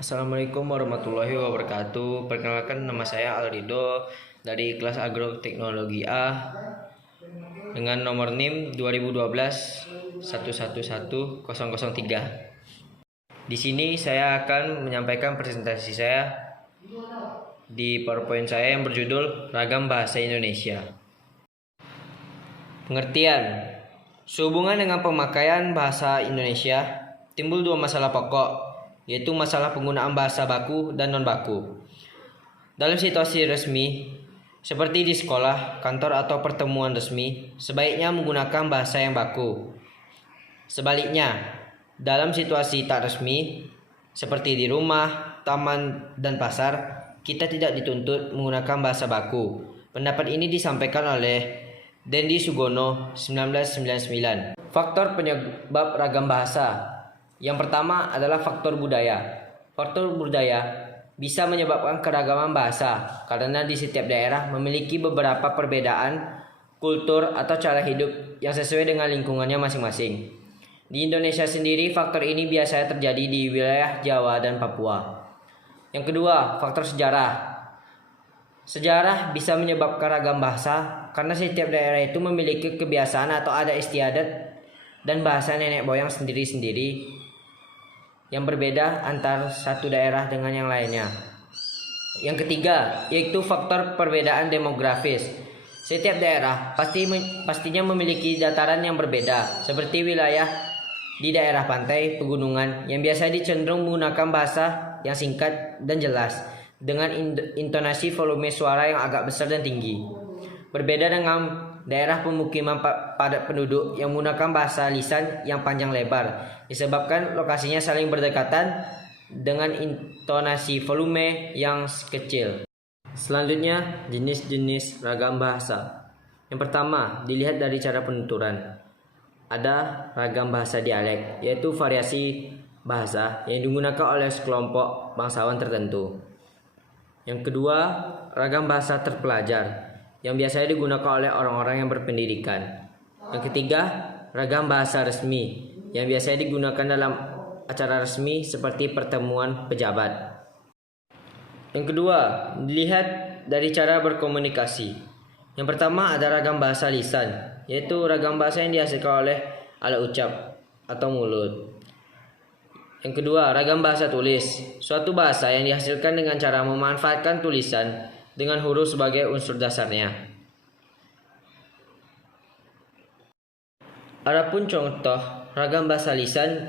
Assalamualaikum warahmatullahi wabarakatuh. Perkenalkan, nama saya Alrido dari kelas Agroteknologi A dengan nomor NIM 2012 111003. Di sini saya akan menyampaikan presentasi saya di PowerPoint saya yang berjudul Ragam Bahasa Indonesia. Pengertian. Sehubungan dengan pemakaian bahasa Indonesia, timbul dua masalah pokok, yaitu masalah penggunaan bahasa baku dan non-baku. Dalam situasi resmi, seperti di sekolah, kantor, atau pertemuan resmi, sebaiknya menggunakan bahasa yang baku. Sebaliknya, dalam situasi tak resmi, seperti di rumah, taman, dan pasar, kita tidak dituntut menggunakan bahasa baku. Pendapat ini disampaikan oleh Dendi Sugono 1999. Faktor penyebab ragam bahasa. Yang pertama adalah faktor budaya. Faktor budaya bisa menyebabkan keragaman bahasa karena di setiap daerah memiliki beberapa perbedaan kultur atau cara hidup yang sesuai dengan lingkungannya masing-masing. Di Indonesia sendiri, faktor ini biasanya terjadi di wilayah Jawa dan Papua. Yang kedua, faktor sejarah. Sejarah bisa menyebabkan ragam bahasa karena setiap daerah itu memiliki kebiasaan atau adat istiadat dan bahasa nenek moyang sendiri-sendiri yang berbeda antar satu daerah dengan yang lainnya. Yang ketiga, yaitu faktor perbedaan demografis. Setiap daerah pastinya memiliki dataran yang berbeda, seperti wilayah di daerah pantai, pegunungan, yang biasa cenderung menggunakan bahasa yang singkat dan jelas, dengan intonasi volume suara yang agak besar dan tinggi. Berbeda dengan daerah pemukiman padat penduduk yang menggunakan bahasa lisan yang panjang lebar, disebabkan lokasinya saling berdekatan dengan intonasi volume yang kecil. Selanjutnya, jenis-jenis ragam bahasa. Yang pertama, dilihat dari cara penuturan. Ada ragam bahasa dialek, yaitu variasi bahasa yang digunakan oleh sekelompok bangsawan tertentu. Yang kedua, ragam bahasa terpelajar, yang biasanya digunakan oleh orang-orang yang berpendidikan. Yang ketiga, ragam bahasa resmi, yang biasanya digunakan dalam acara resmi seperti pertemuan pejabat. Yang kedua, dilihat dari cara berkomunikasi. Yang pertama ada ragam bahasa lisan, yaitu ragam bahasa yang dihasilkan oleh alat ucap atau mulut. Yang kedua, ragam bahasa tulis, suatu bahasa yang dihasilkan dengan cara memanfaatkan tulisan dengan huruf sebagai unsur dasarnya. Adapun contoh ragam bahasa lisan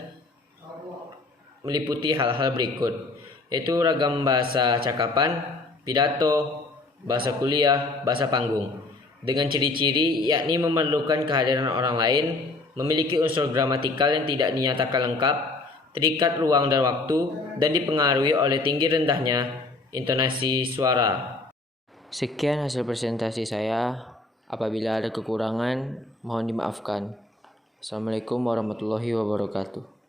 meliputi hal-hal berikut, yaitu ragam bahasa cakapan, pidato, bahasa kuliah, bahasa panggung, dengan ciri-ciri yakni memerlukan kehadiran orang lain, memiliki unsur gramatikal yang tidak dinyatakan lengkap, terikat ruang dan waktu, dan dipengaruhi oleh tinggi rendahnya intonasi suara. Sekian hasil presentasi saya. Apabila ada kekurangan, mohon dimaafkan. Assalamualaikum warahmatullahi wabarakatuh.